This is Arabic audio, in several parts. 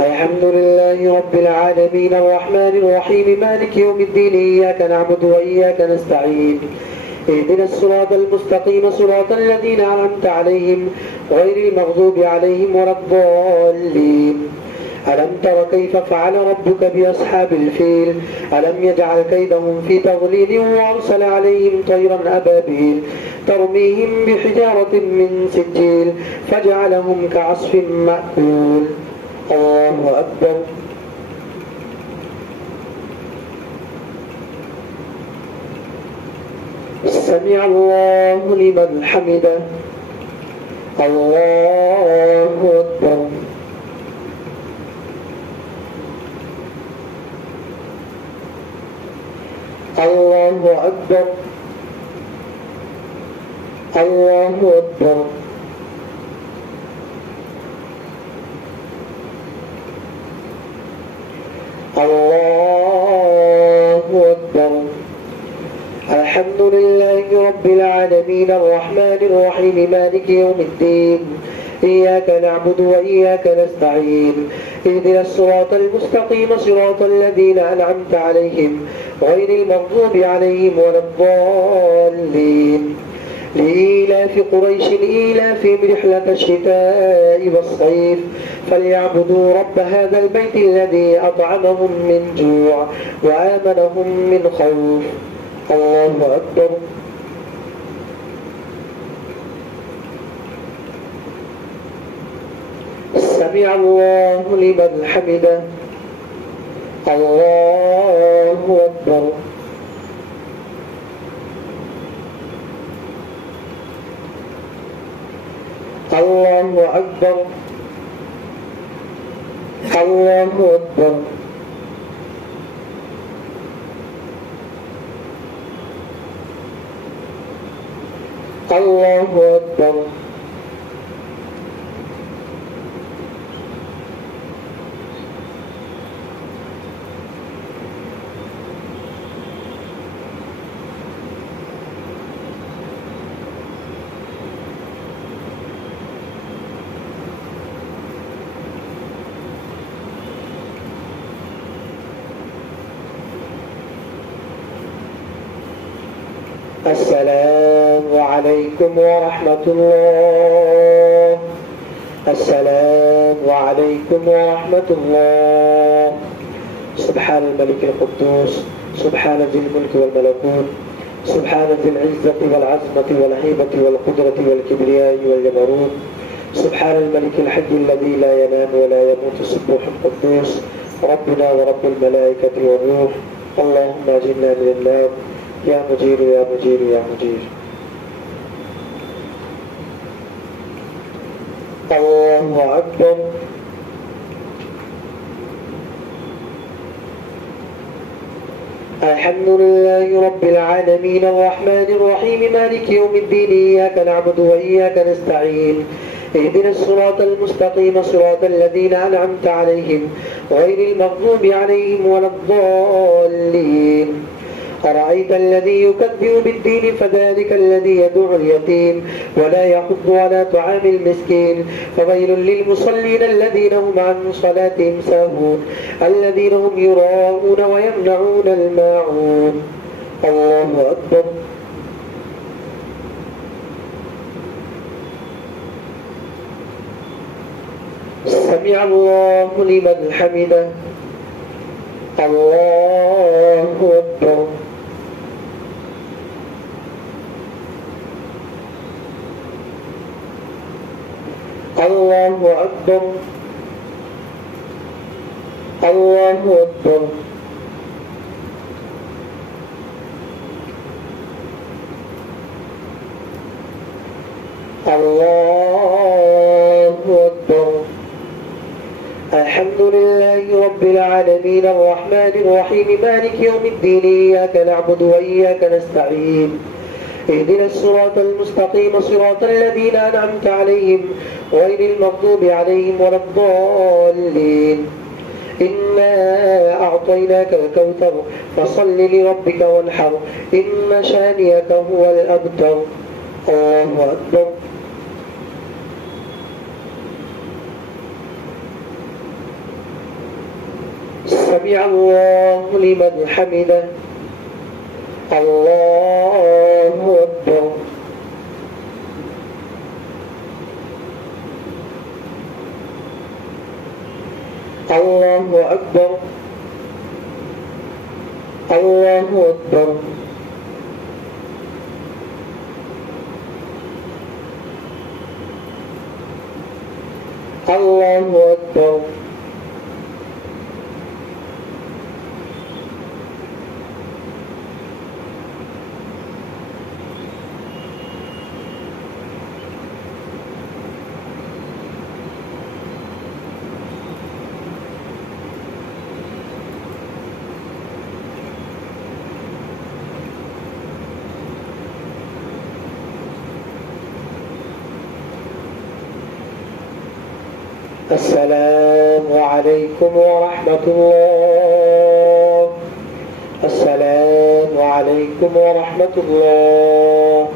الحمد لله رب العالمين الرحمن الرحيم مالك يوم الدين إياك نعبد وإياك نستعين اهدنا الصراط المستقيم صراط الذين أنعمت عليهم غير المغضوب عليهم ولا الضالين. ألم تر كيف فعل ربك بأصحاب الفيل ألم يجعل كيدهم في تضليل وأرسل عليهم طيرا أبابيل ترميهم بحجارة من سجيل فجعلهم كعصف مأكول. الله أكبر. سمع الله لمن حمده. الله أكبر. الله أكبر. الله أكبر. الله أكبر. الحمد لله رب العالمين الرحمن الرحيم مالك يوم الدين إياك نعبد وإياك نستعين اهدنا الصراط المستقيم صراط الذين أنعمت عليهم غير المغضوب عليهم ولا الضالين. لإيلاف قريش إيلافهم رحلة الشتاء والصيف فليعبدوا رب هذا البيت الذي أطعمهم من جوع وآمنهم من خوف. الله أكبر. سمع الله لمن حمده. الله أكبر. الله أكبر. الله أكبر. الله أكبر. السلام عليكم ورحمة الله. السلام عليكم ورحمة الله. سبحان الملك القدوس سبحان ذي الملك والملكوت سبحان ذي العزة والعظمة والهيبة والقدرة والكبرياء والجبروت سبحان الملك الحي الذي لا ينام ولا يموت السبوح القدوس ربنا ورب الملائكة والروح. اللهم أجرنا من النار يا مجير يا مجير يا مجير. الله أكبر. الحمد لله رب العالمين الرحمن الرحيم مالك يوم الدين إياك نعبد وإياك نستعين اهدنا الصراط المستقيم صراط الذين أنعمت عليهم غير المغضوب عليهم ولا الضالين. أرأيت الذي يكذب بالدين فذلك الذي يدعو اليتيم ولا يحض على طعام المسكين فويل للمصلين الذين هم عن صلاتهم ساهون الذين هم يراءون ويمنعون الماعون. الله أكبر. سمع الله لمن حمده. الله أكبر. الله أكبر. الله أكبر. الله أكبر. الحمد لله رب العالمين الرحمن الرحيم مالك يوم الدين إياك نعبد وإياك نستعين اهدنا الصراط المستقيم صراط الذين أنعمت عليهم غير المغضوب عليهم ولا الضالين. إنا أعطيناك الكوثر فصل لربك وانحر إن شانئك هو الأبتر. الله أكبر. سمع الله لمن حمده. الله أكبر. الله أكبر. الله أكبر. الله أكبر. السلام عليكم ورحمة الله. السلام عليكم ورحمة الله.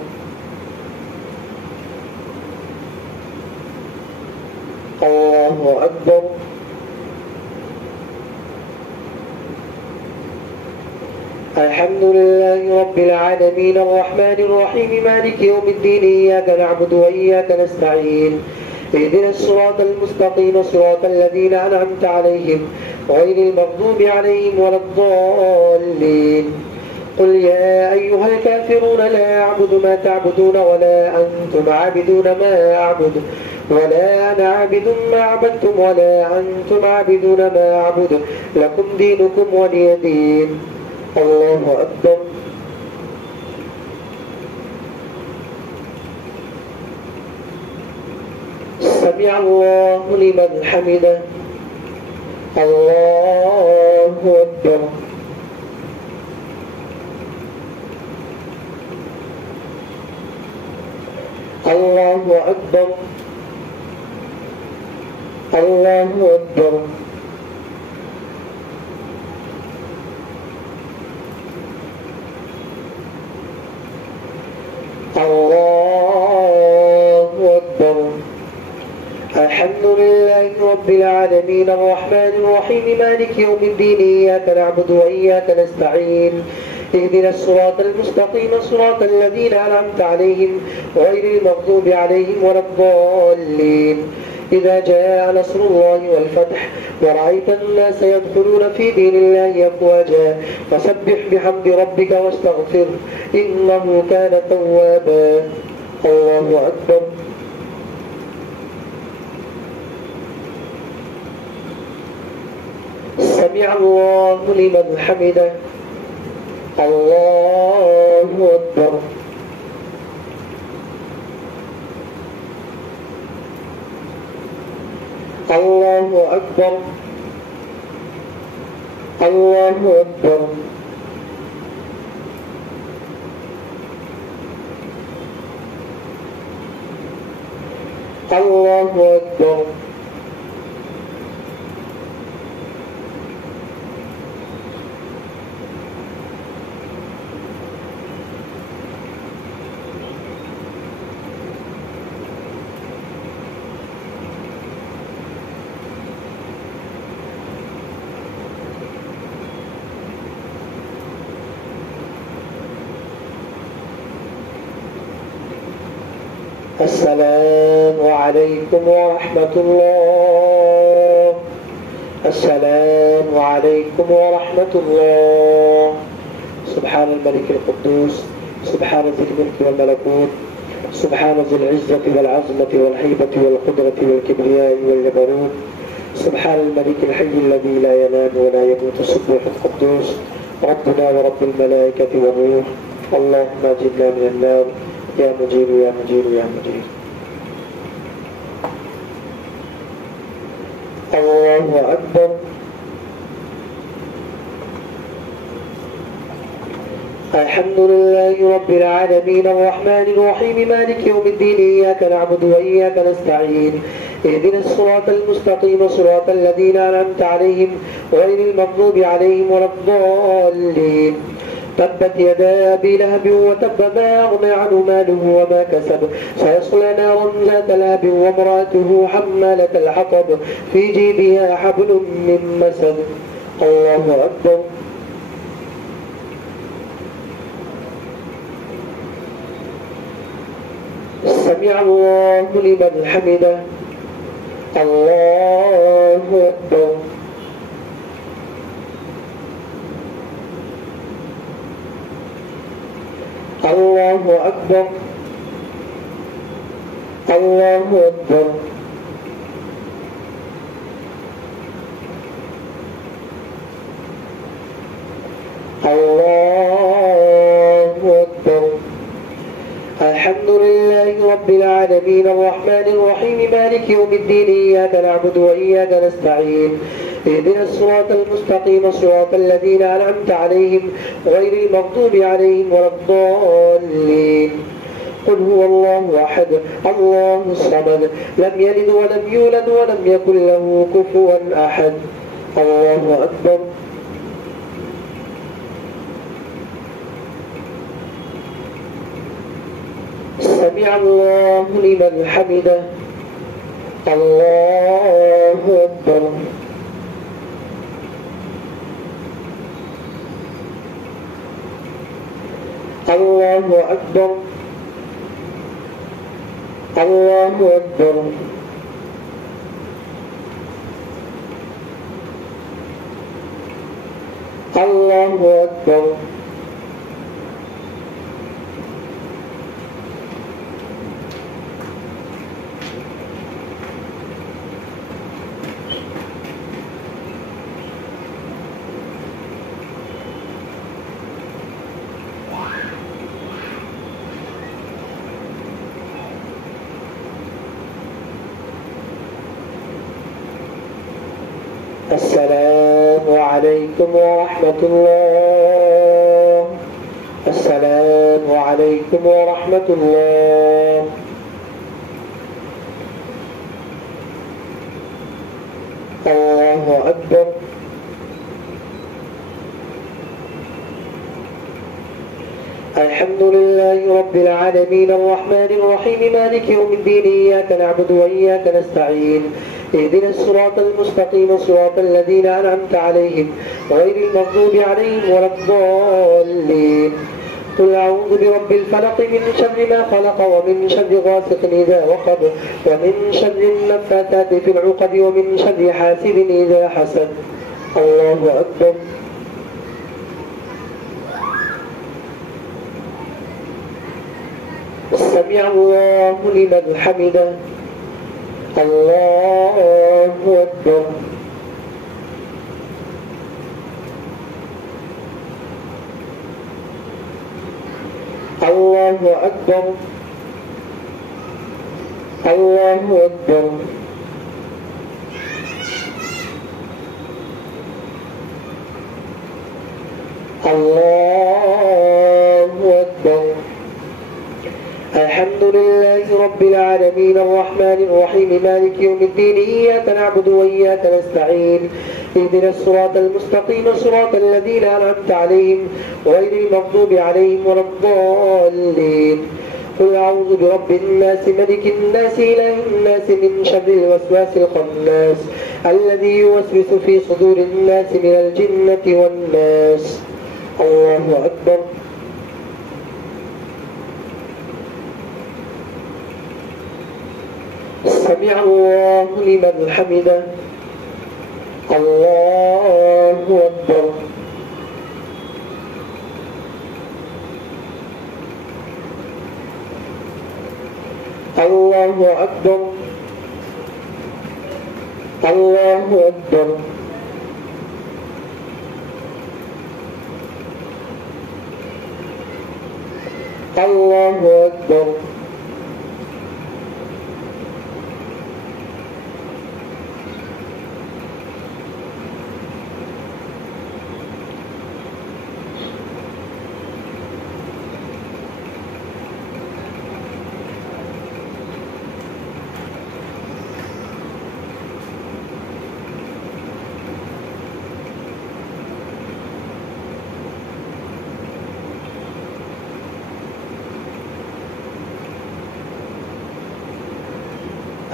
الله أكبر. الحمد لله رب العالمين الرحمن الرحيم مالك يوم الدين إياك نعبد وإياك نستعين اهدنا الصراط المستقيم صراط الذين أنعمت عليهم غير المغضوب عليهم ولا الضالين. قل يا أيها الكافرون لا أعبد ما تعبدون ولا أنتم عابدون ما أعبد ولا أنا عابد ما عبدتم ولا أنتم عابدون ما أعبد لكم دينكم ولي دين. الله أكبر. سمع الله لمن حمده. الله أكبر. الله أكبر. الله أكبر. الله أكبر. الحمد لله رب العالمين الرحمن الرحيم مالك يوم الدين إياك نعبد وإياك نستعين اهدنا الصراط المستقيم صراط الذين أنعمت عليهم غير المغضوب عليهم ولا الضالين. إذا جاء نصر الله والفتح ورأيت الناس يدخلون في دين الله أفواجا فسبح بحمد ربك واستغفر إنه كان توابا. الله أكبر. سمع الله لمن حمده. الله أكبر. الله أكبر. الله أكبر. الله أكبر. السلام عليكم ورحمة الله. السلام عليكم ورحمة الله. سبحان الملك القدوس سبحان ذي الملك والملكوت سبحان ذي العزة والعظمة والهيبة والقدرة والكبرياء والجبروت سبحان الملك الحي الذي لا ينام ولا يموت السبوح القدوس ربنا ورب الملائكة والروح. اللهم أجرنا من النار يا مجير يا مجير يا مجير. الله أكبر. الحمد لله رب العالمين الرحمن الرحيم مالك يوم الدين إياك نعبد وإياك نستعين اهدنا الصراط المستقيم صراط الذين أنعمت عليهم غير المغضوب عليهم ولا الضالين. تبت يدا أبي لهب وتب ما أغنى عنه ماله وما كسب سيصلى نارا ذات لهب وامرأته حمالة الحطب في جيبها حبل من مسد. الله أكبر. سمع الله لمن حمده. الله أكبر. الله أكبر. الله أكبر. الله أكبر. الحمد لله رب العالمين الرحمن الرحيم مالك يوم الدين إياك نعبد وإياك نستعين اهدنا الصراط المستقيم صراط الذين أنعمت عليهم غير المغضوب عليهم ولا الضالين. قل هو الله أحد الله الصمد لم يلد ولم يولد ولم يكن له كفوا أحد. الله أكبر. سمع الله لمن حمده. الله أكبر. الله أكبر. الله أكبر. الله أكبر. السلام عليكم ورحمة الله. السلام عليكم ورحمة الله. الله أكبر. الحمد لله رب العالمين الرحمن الرحيم مالك يوم الدين إياك نعبد وإياك نستعين اهدنا الصراط المستقيم صراط الذين أنعمت عليهم غير المغضوب عليهم ولا الضالين. قل أعوذ برب الفلق من شر ما خلق ومن شر غاسق إذا وقب ومن شر النفاثات في العقد ومن شر حاسد إذا حسد. الله أكبر. سمع الله لمن حمده. الله أكبر. الله أكبر. الله أكبر. الله أكبر. الحمد لله رب العالمين الرحمن الرحيم مالك يوم الدين إياك نعبد وإياك نستعين اهدنا الصراط المستقيم صراط الذين أنعمت عليهم غير المغضوب عليهم ولا الضالين. قل أعوذ برب الناس ملك الناس إله الناس من شر الوسواس الخناس الذي يوسوس في صدور الناس من الجنة والناس. الله أكبر. سمع الله لمن حمده. الله أكبر. الله أكبر. الله أكبر. الله أكبر.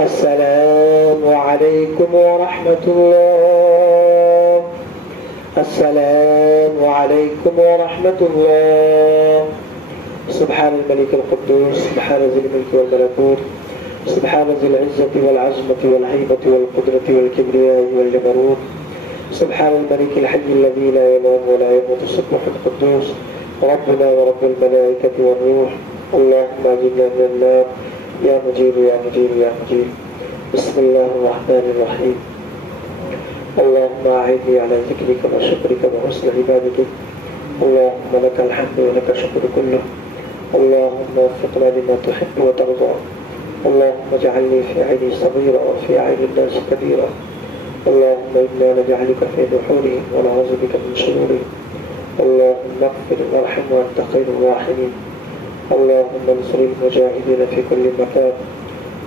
السلام عليكم ورحمة الله. السلام عليكم ورحمة الله. سبحان الملك القدوس، سبحان ذي الملك والملكوت، سبحان ذي العزة والعظمة والهيبة والقدرة والكبرياء والجبروت، سبحان الملك الحي الذي لا ينام ولا يموت، سبح القدوس ربنا ورب الملائكة والروح. اللهم أجرنا من النار يا مجيب يا مجيب يا مجيب. بسم الله الرحمن الرحيم. اللهم أعني على ذكرك وشكرك وحسن عبادتك. اللهم لك الحمد ولك الشكر كله. اللهم وفقنا لما تحب وترضى. اللهم اجعلني في عيني صغيرة وفي عين الناس كبيرة. اللهم إنا نجعلك في نحورهم ونعوذ بك من شرورهم. اللهم اغفر وارحم وأنت خير الراحمين. اللهم انصر المجاهدين في كل مكان.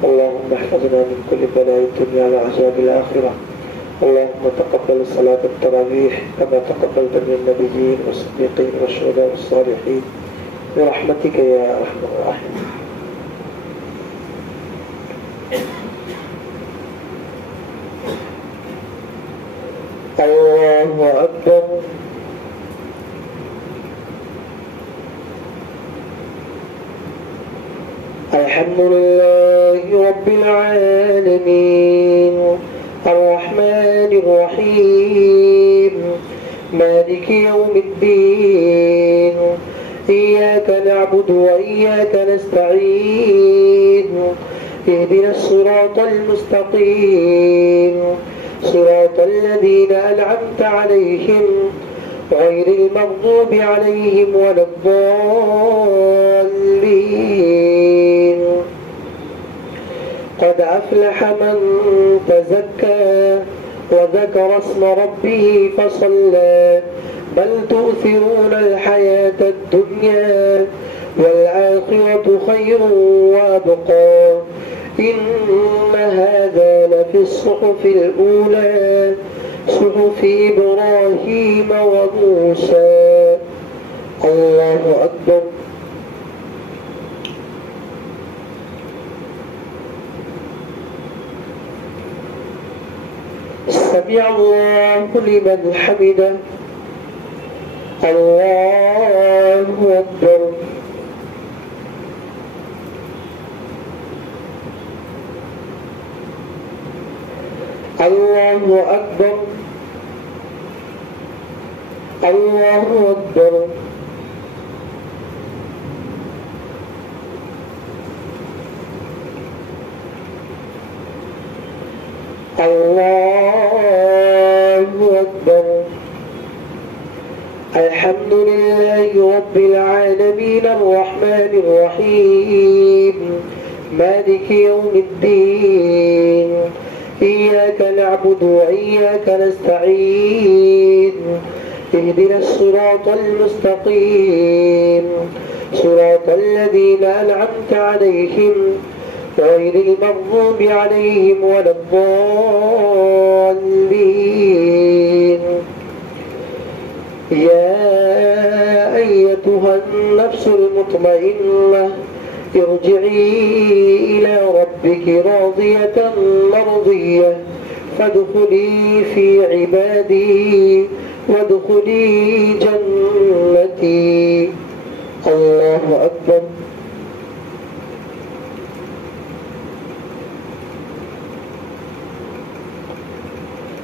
اللهم احفظنا من كل بلاء الدنيا وعذاب الآخرة. اللهم تقبل صلاة التراويح كما تقبلت من النبيين والصديقين والشهداء والصالحين برحمتك يا أرحم الراحمين. الله أكبر. الحمد لله رب العالمين الرحمن الرحيم مالك يوم الدين. إياك نعبد وإياك نستعين. اهدنا الصراط المستقيم صراط الذين أنعمت عليهم غير المغضوب عليهم ولا الضالين. قد أفلح من تزكى وذكر اسم ربه فصلى. بل تؤثرون الحياة الدنيا والآخرة خير وأبقى. إن هذا لفي الصحف الأولى صحف إبراهيم وموسى. الله أكبر. سمع الله لمن حمده. الله أكبر. الله أكبر. الله أكبر. الله أكبر. الحمد لله رب العالمين الرحمن الرحيم مالك يوم الدين. إياك نعبد وإياك نستعين. اهدنا الصراط المستقيم صراط الذين أنعمت عليهم غير المغضوب عليهم ولا الضالين. يا أيتها النفس المطمئنة ارجعي إلى ربك راضية مرضية فادخلي في عبادي وادخلي جنتي. الله أكبر.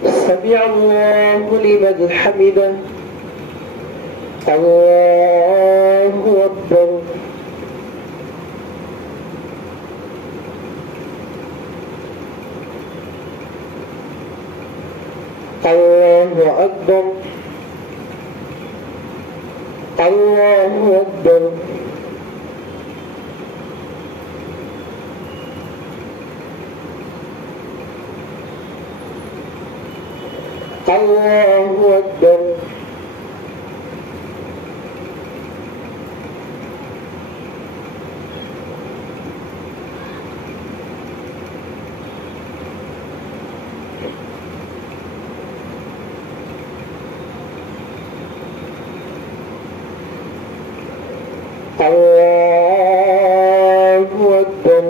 سمع الله لمن حمده. الله أكبر. الله أكبر. الله أكبر. الله أكبر. الله أكبر.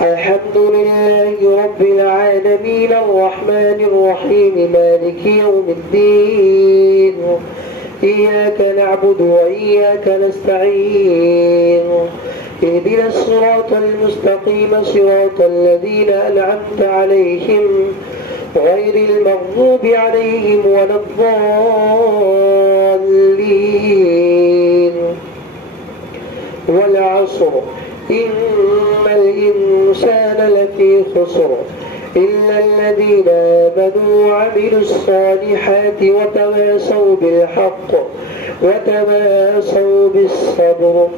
الحمد لله رب العالمين الرحمن الرحمن الرحيم مالك يوم الدين إياك نعبد وإياك نستعين اهدنا الصراط المستقيم صراط الذين أنعمت عليهم غير المغضوب عليهم ولا الضالين والعصر إن الإنسان لفي خسر إلا الذين آمنوا وعملوا الصالحات وتواصوا بالحق وتواصوا بالصبر.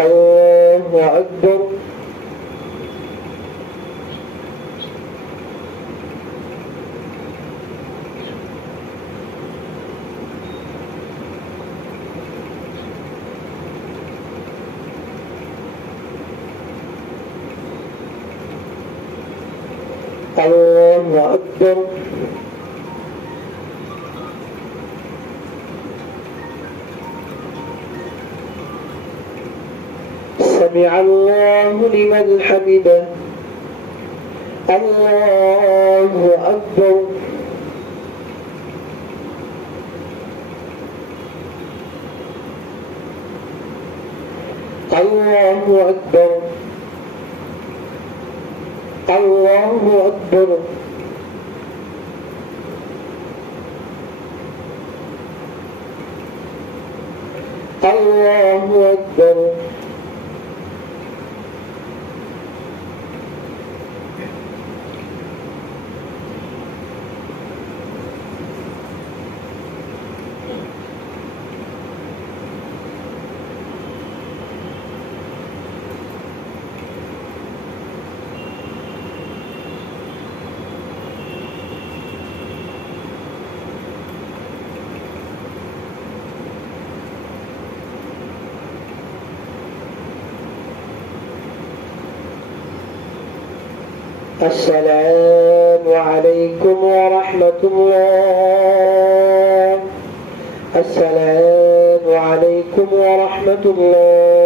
الله أكبر. الله أكبر. سمع الله لمن حمده. الله أكبر. الله أكبر. الله أكبر. الله أكبر. السلام عليكم ورحمة الله. السلام عليكم ورحمة الله.